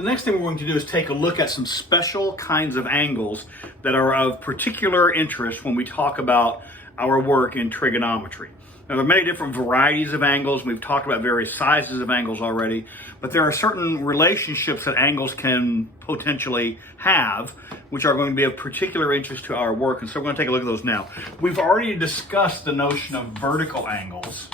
The next thing we're going to do is take a look at some special kinds of angles that are of particular interest when we talk about our work in trigonometry. Now, there are many different varieties of angles. We've talked about various sizes of angles already, but there are certain relationships that angles can potentially have, which are going to be of particular interest to our work, and so we're going to take a look at those now. We've already discussed the notion of vertical angles.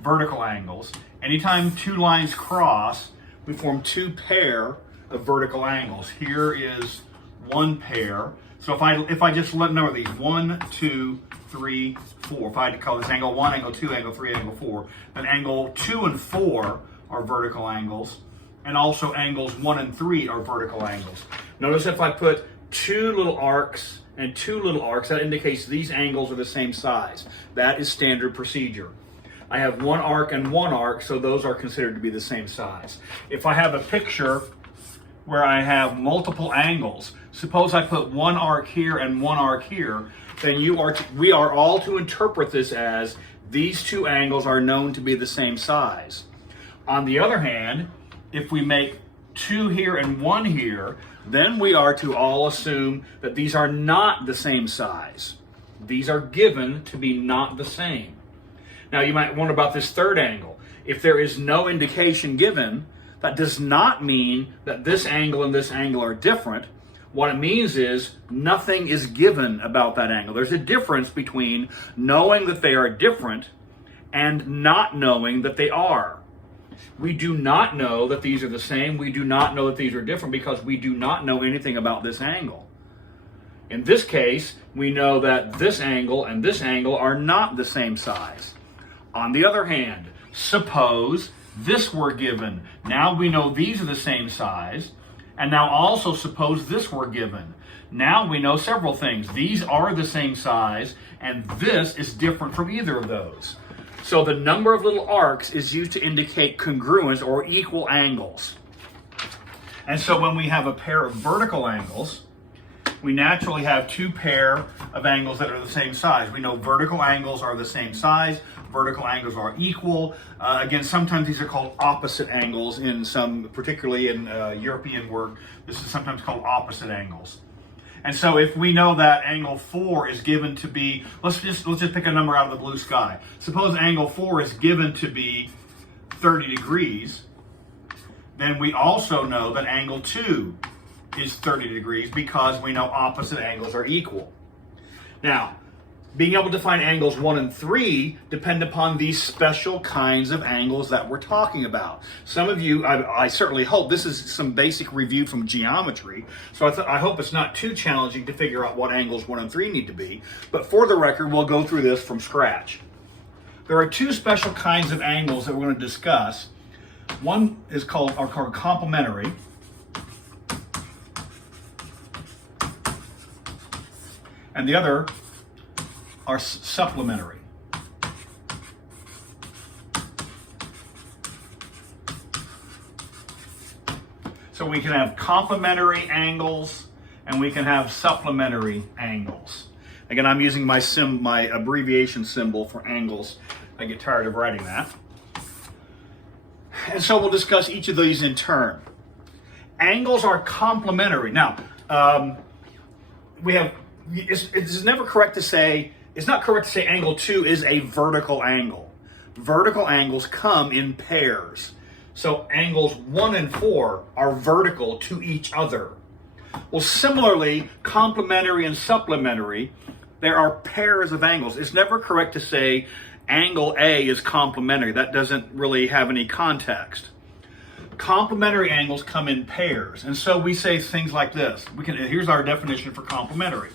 Vertical angles. Anytime two lines cross, we form two pair of vertical angles. Here is one pair. So if I just number these, 1, 2, 3, 4. If I had to call this angle 1, angle 2, angle 3, angle 4, then angle 2 and 4 are vertical angles, and also angles 1 and 3 are vertical angles. Notice if I put two little arcs and two little arcs, that indicates these angles are the same size. That is standard procedure. I have one arc and one arc, so those are considered to be the same size. If I have a picture where I have multiple angles, suppose I put one arc here and one arc here, then we are all to interpret this as these two angles are known to be the same size. On the other hand, if we make two here and one here, then we are to all assume that these are not the same size. These are given to be not the same. Now you might wonder about this third angle. If there is no indication given, that does not mean that this angle and this angle are different. What it means is nothing is given about that angle. There's a difference between knowing that they are different and not knowing that they are. We do not know that these are the same. We do not know that these are different because we do not know anything about this angle. In this case, we know that this angle and this angle are not the same size. On the other hand, suppose this were given. Now we know these are the same size. And now also suppose this were given. Now we know several things. These are the same size, and this is different from either of those. So the number of little arcs is used to indicate congruence or equal angles. And so when we have a pair of vertical angles, we naturally have two pair of angles that are the same size. We know vertical angles are the same size. Vertical angles are equal. Again, sometimes these are called opposite angles in particularly in European work. This is sometimes called opposite angles. And so if we know that angle 4 is given to be, let's just pick a number out of the blue sky. Suppose angle 4 is given to be 30 degrees, then we also know that angle 2 is 30 degrees because we know opposite angles are equal. Now, being able to find angles 1 and 3 depend upon these special kinds of angles that we're talking about. Some of you, I certainly hope, this is some basic review from geometry, so I hope it's not too challenging to figure out what angles 1 and 3 need to be, but for the record, we'll go through this from scratch. There are two special kinds of angles that we're going to discuss. One is called complementary, and the other are supplementary. So we can have complementary angles and we can have supplementary angles. Again, I'm using my abbreviation symbol for angles. I get tired of writing that. And so we'll discuss each of these in turn. Angles are complementary. Now, it's never correct to say, it's not correct to say angle 2 is a vertical angle. Vertical angles come in pairs. So angles 1 and 4 are vertical to each other. Well, similarly, complementary and supplementary, there are pairs of angles. It's never correct to say angle A is complementary. That doesn't really have any context. Complementary angles come in pairs. And so we say things like this. Here's our definition for complementary.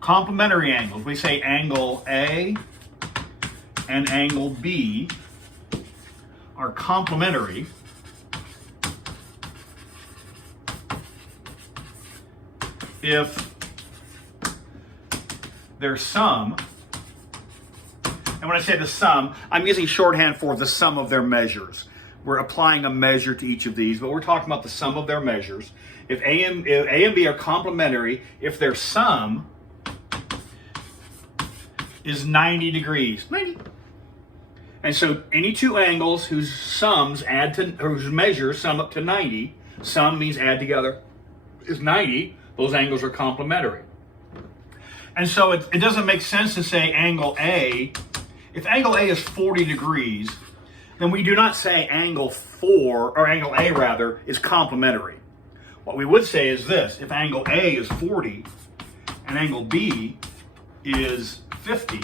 Complementary angles, we say angle A and angle B are complementary if their sum, and when I say the sum, I'm using shorthand for the sum of their measures. We're applying a measure to each of these, but we're talking about the sum of their measures. If A and B are complementary, if their sum is 90 degrees. 90. And so any two angles whose sums add to, or whose measures sum up to 90, sum means add together, is 90, those angles are complementary. And so it doesn't make sense to say angle A. If angle A is 40 degrees, then we do not say angle 4, or angle A rather, is complementary. What we would say is this: if angle A is 40 and angle B is 50,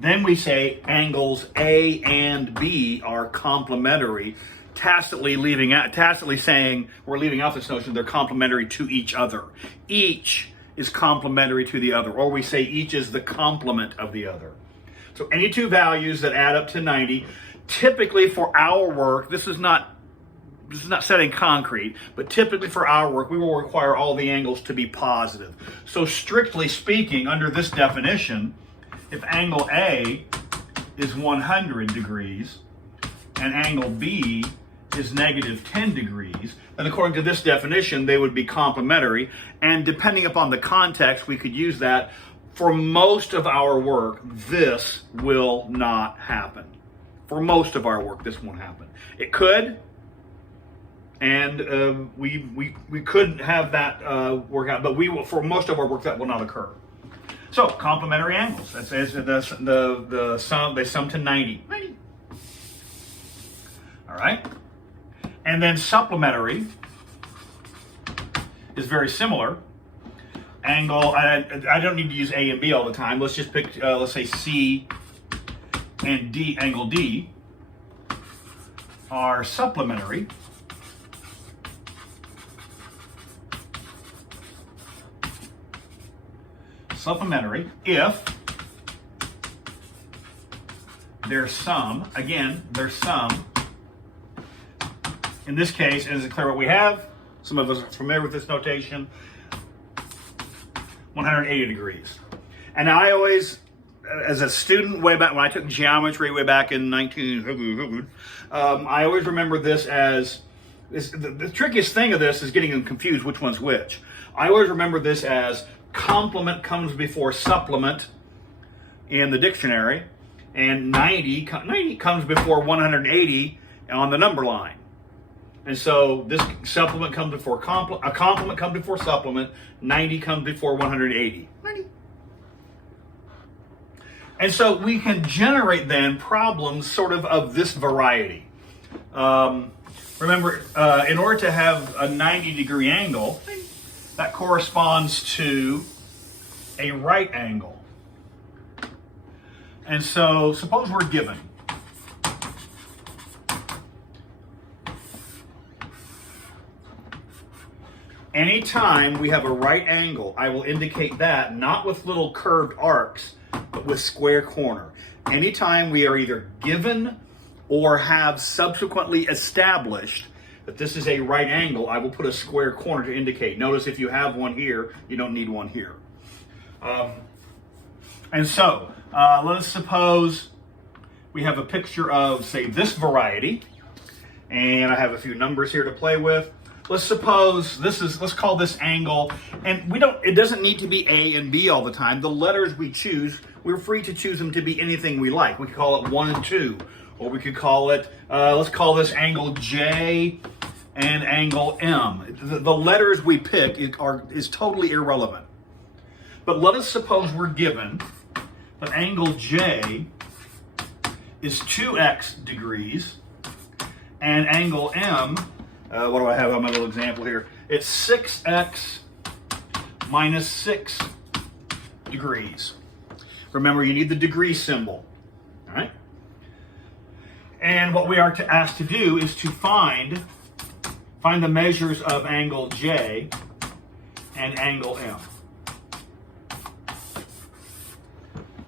then we say angles A and B are complementary, tacitly saying we're leaving out this notion they're complementary to each other. Each is complementary to the other, or we say each is the complement of the other. So any two values that add up to 90, typically for our work, this is not set in concrete, but typically for our work, we will require all the angles to be positive. So strictly speaking, under this definition, if angle A is 100 degrees and angle B is negative 10 degrees, then according to this definition, they would be complementary. And depending upon the context, we could use that. For most of our work, this will not happen. For most of our work, this won't happen. It could, and we could have that work out, but we will, for most of our work, that will not occur. So complementary angles. That says the sum, they sum to 90. 90. All right. And then supplementary is very similar. Angle, I don't need to use A and B all the time. Let's just pick, let's say C and D, angle D are supplementary. Supplementary if their sum, again, their sum, in this case, is it clear what we have? Some of us are familiar with this notation. 180 degrees. And I always, as a student way back, when I took geometry way back in I always remember this as, the trickiest thing of this is getting them confused which one's which. I always remember this as complement comes before supplement in the dictionary, and 90 comes before 180 on the number line. And so this supplement comes before a complement comes before supplement, 90 comes before 180. 90. And so we can generate then problems sort of this variety. Remember, in order to have a 90-degree angle, that corresponds to a right angle. And so suppose we're given anytime we have a right angle, I will indicate that not with little curved arcs, but with square corner. Anytime we are either given or have subsequently established that this is a right angle, I will put a square corner to indicate. Notice if you have one here, you don't need one here. And so, let's suppose we have a picture of, say, this variety, and I have a few numbers here to play with. Let's suppose let's call this angle, and it doesn't need to be A and B all the time. The letters we choose, we're free to choose them to be anything we like. We could call it 1 and 2, or we could call it, let's call this angle J and angle M. The letters we pick is totally irrelevant. But let us suppose we're given that angle J is 2x degrees, and angle M, what do I have on my little example here? It's 6x minus 6 degrees. Remember, you need the degree symbol, all right? And what we are asked to do is to find the measures of angle J and angle M.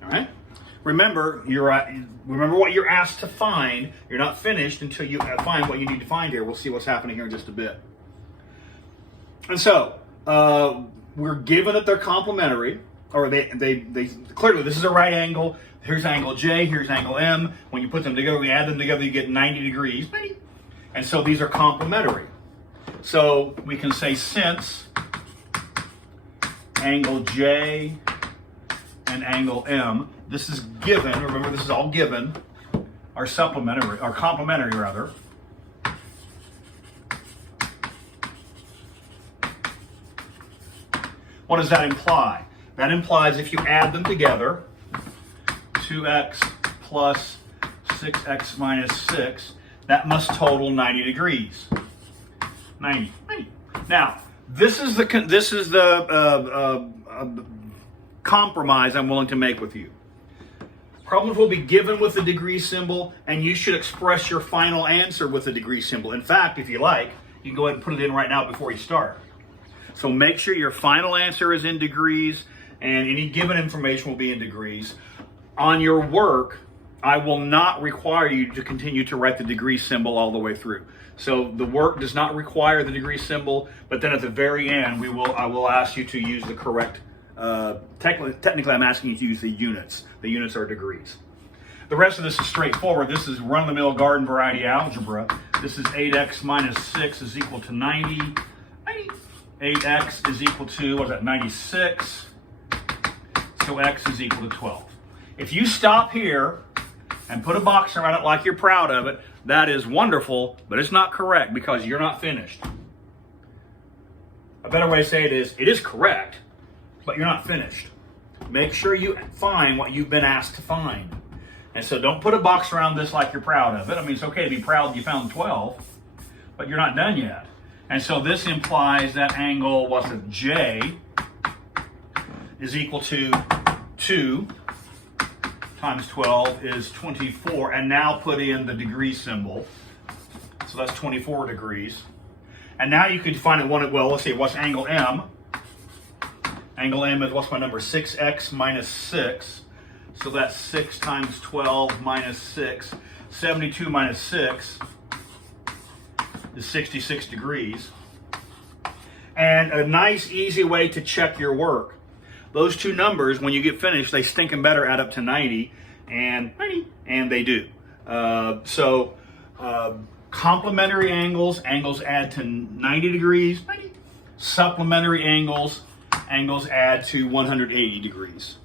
All right? Remember what you're asked to find. You're not finished until you find what you need to find here. We'll see what's happening here in just a bit. And so, we're given that they're complementary, or they clearly, this is a right angle. Here's angle J, here's angle M. When you put them together, we add them together, you get 90 degrees. And so these are complementary. So we can say since angle J and angle M, this is given, remember this is all given, or supplementary, or complementary rather. What does that imply? That implies if you add them together, 2x plus 6x minus 6, that must total 90 degrees. 90. Now, this is the compromise I'm willing to make with you. Problems will be given with the degree symbol, and you should express your final answer with the degree symbol. In fact, if you like, you can go ahead and put it in right now before you start. So make sure your final answer is in degrees, and any given information will be in degrees. On your work, I will not require you to continue to write the degree symbol all the way through. So the work does not require the degree symbol, but then at the very end, I will ask you to use the correct, technically I'm asking you to use the units. The units are degrees. The rest of this is straightforward. This is run-of-the-mill garden variety algebra. This is 8x minus 6 is equal to 90. 8x is equal to, what is that, 96. So x is equal to 12. If you stop here and put a box around it like you're proud of it, that is wonderful, but it's not correct because you're not finished. A better way to say it is correct, but you're not finished. Make sure you find what you've been asked to find. And so don't put a box around this like you're proud of it. I mean, it's okay to be proud you found 12, but you're not done yet. And so this implies that angle, what's it, J, is equal to 2 times 12 is 24. And now put in the degree symbol. So that's 24 degrees. And now you could find it well, let's see, what's angle M? Angle M is, what's my number, 6x minus 6. So that's 6 times 12 minus 6. 72 minus 6 is 66 degrees. And a nice, easy way to check your work. Those two numbers, when you get finished, they stinking better add up to 90, and they do. Complementary angles add to 90 degrees. Supplementary angles add to 180 degrees.